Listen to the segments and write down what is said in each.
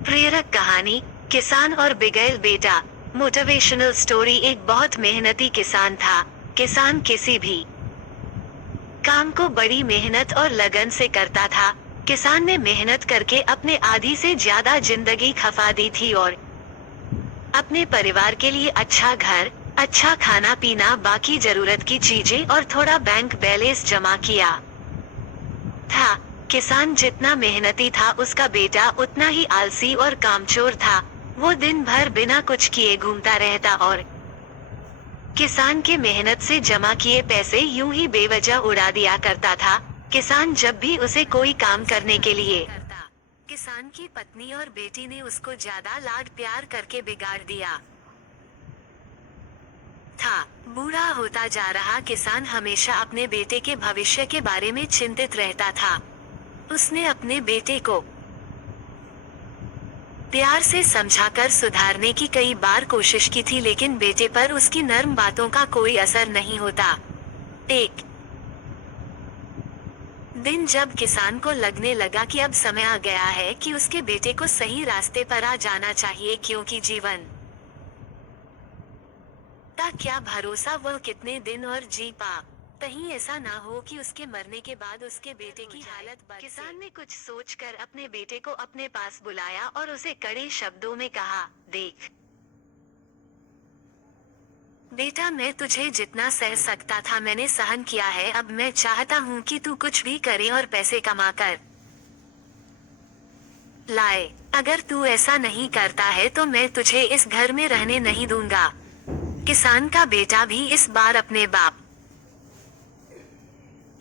प्रेरक कहानी, किसान और बिगैल बेटा। Motivational story. एक बहुत मेहनती किसान था। किसान किसी भी काम को बड़ी मेहनत और लगन से करता था। किसान ने मेहनत करके अपने आधी से ज्यादा जिंदगी खपा दी थी और अपने परिवार के लिए अच्छा घर, अच्छा खाना पीना, बाकी जरूरत की चीजें और थोड़ा बैंक बैलेंस जमा किया था। किसान जितना मेहनती था, उसका बेटा उतना ही आलसी और कामचोर था। वो दिन भर बिना कुछ किए घूमता रहता और किसान के मेहनत से जमा किए पैसे यूं ही बेवजह उड़ा दिया करता था। किसान जब भी उसे कोई काम करने के लिए किसान की पत्नी और बेटी ने उसको ज्यादा लाड प्यार करके बिगाड़ दिया था। बूढ़ा होता जा रहा किसान हमेशा अपने बेटे के भविष्य के बारे में चिंतित रहता था। उसने अपने बेटे को प्यार से समझाकर सुधारने की कई बार कोशिश की थी, लेकिन बेटे पर उसकी नर्म बातों का कोई असर नहीं होता। एक दिन जब किसान को लगने लगा कि अब समय आ गया है कि उसके बेटे को सही रास्ते पर आ जाना चाहिए, क्योंकि जीवन का क्या भरोसा वह कितने दिन और जी पा। कहीं ऐसा ना हो कि उसके मरने के बाद उसके बेटे की हालत बद। किसान ने कुछ सोचकर अपने बेटे को अपने पास बुलाया और उसे कड़े शब्दों में कहा, देख बेटा, मैं तुझे जितना सह सकता था मैंने सहन किया है। अब मैं चाहता हूँ कि तू कुछ भी करे और पैसे कमा कर लाए। अगर तू ऐसा नहीं करता है तो मैं तुझे इस घर में रहने नहीं दूंगा। किसान का बेटा भी इस बार अपने बाप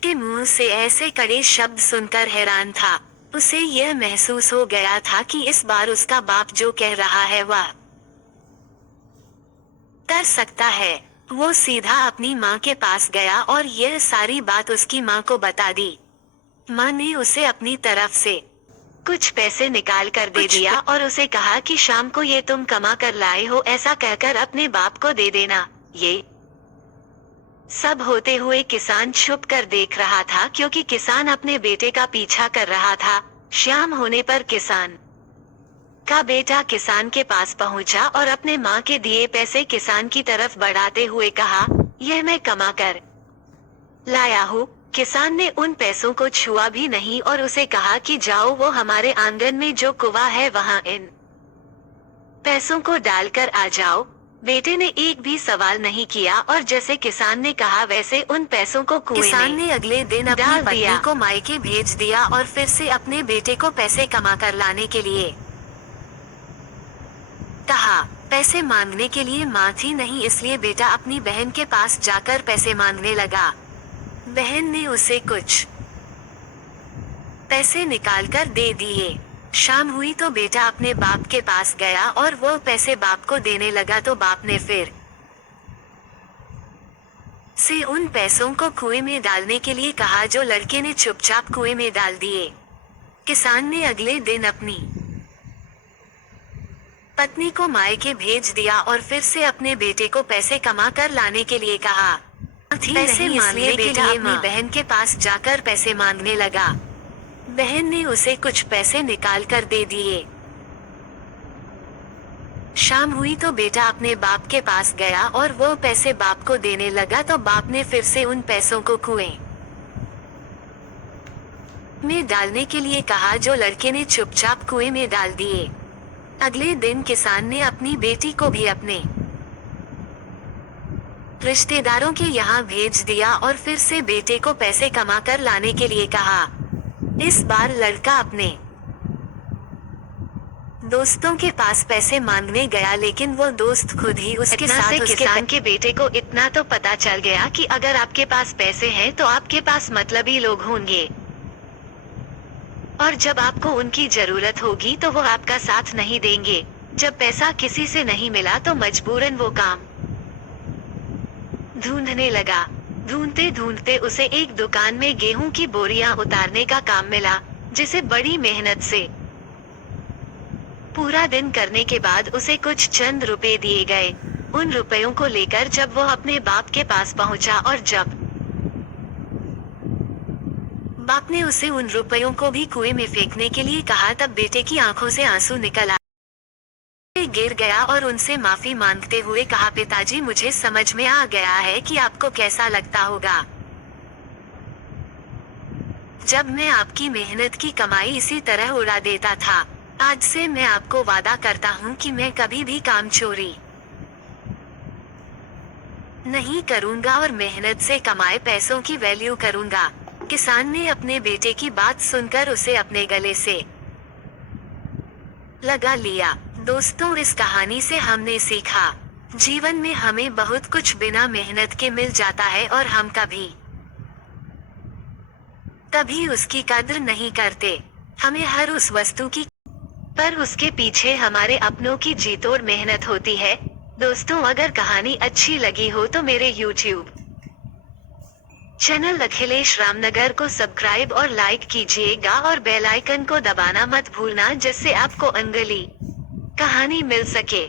के मुंह से ऐसे कड़े शब्द सुनकर हैरान था। उसे यह महसूस हो गया था कि इस बार उसका बाप जो कह रहा है वह कर सकता है। वो सीधा अपनी माँ के पास गया और यह सारी बात उसकी माँ को बता दी। माँ ने उसे अपनी तरफ से कुछ पैसे निकाल कर दे दिया और उसे कहा कि शाम को ये तुम कमा कर लाए हो, ऐसा कहकर अपने बाप को दे देना। ये सब होते हुए किसान छुप कर देख रहा था, क्योंकि किसान अपने बेटे का पीछा कर रहा था। शाम होने पर किसान का बेटा किसान के पास पहुंचा और अपने माँ के दिए पैसे किसान की तरफ बढ़ाते हुए कहा, यह मैं कमा कर लाया हूँ। किसान ने उन पैसों को छुआ भी नहीं और उसे कहा कि जाओ, वो हमारे आंगन में जो कुआं है वहाँ इन पैसों को डालकर आ जाओ। बेटे ने एक भी सवाल नहीं किया और जैसे किसान ने कहा वैसे उन पैसों को कुएं में किसान ने अगले दिन अपनी डाल पत्नी दिया। को मायके भेज दिया और फिर से अपने बेटे को पैसे कमा कर लाने के लिए कहा। पैसे मांगने के लिए माँ थी नहीं, इसलिए बेटा अपनी बहन के पास जाकर पैसे मांगने लगा। बहन ने उसे कुछ पैसे निकालकर दे दिए। शाम हुई तो बेटा अपने बाप के पास गया और वो पैसे बाप को देने लगा, तो बाप ने फिर से उन पैसों को कुएं में डालने के लिए कहा, जो लड़के ने चुपचाप कुएं में डाल दिए। किसान ने अगले दिन अपनी पत्नी को मायके भेज दिया और फिर से अपने बेटे को पैसे कमा कर लाने के लिए कहा। पैसे मांगने के लिए अपनी बहन के पास जाकर पैसे मांगने लगा। बहन ने उसे कुछ पैसे निकाल कर दे दिए। शाम हुई तो बेटा अपने बाप के पास गया और वो पैसे बाप को देने लगा, तो बाप ने फिर से उन पैसों को कुएं में डालने के लिए कहा, जो लड़के ने चुपचाप कुएं में डाल दिए। अगले दिन किसान ने अपनी बेटी को भी अपने रिश्तेदारों के यहाँ भेज दिया और फिर से बेटे को पैसे कमा कर लाने के लिए कहा। इस बार लड़का अपने दोस्तों के पास पैसे मांगने गया, लेकिन वो दोस्त खुद ही उसके साथ उसके किसान के बेटे को इतना तो पता चल गया कि अगर आपके पास पैसे हैं तो आपके पास मतलबी लोग होंगे, और जब आपको उनकी जरूरत होगी तो वो आपका साथ नहीं देंगे। जब पैसा किसी से नहीं मिला तो मजबूरन वो काम ढूंढने लगा। ढूंढते ढूंढते उसे एक दुकान में गेहूं की बोरियां उतारने का काम मिला, जिसे बड़ी मेहनत से पूरा दिन करने के बाद उसे कुछ चंद रुपए दिए गए। उन रुपयों को लेकर जब वो अपने बाप के पास पहुंचा और जब बाप ने उसे उन रुपयों को भी कुएं में फेंकने के लिए कहा। तब बेटे की आंखों से आंसू निकल आए, गिर गया और उनसे माफी मांगते हुए कहा, पिताजी मुझे समझ में आ गया है कि आपको कैसा लगता होगा जब मैं आपकी मेहनत की कमाई इसी तरह उड़ा देता था। आज से मैं आपको वादा करता हूँ कि मैं कभी भी काम चोरी नहीं करूँगा और मेहनत से कमाए पैसों की वैल्यू करूँगा। किसान ने अपने बेटे की बात सुनकर उसे अपने गले से लगा लिया। दोस्तों, इस कहानी से हमने सीखा, जीवन में हमें बहुत कुछ बिना मेहनत के मिल जाता है और हम कभी उसकी कद्र नहीं करते। हमें हर उस वस्तु की पर उसके पीछे हमारे अपनों की जी तोड़ मेहनत होती है। दोस्तों, अगर कहानी अच्छी लगी हो तो मेरे YouTube चैनल अखिलेश रामनगर को सब्सक्राइब और लाइक कीजिएगा और बेल आइकन को दबाना मत भूलना, जिससे आपको अगली कहानी मिल सके।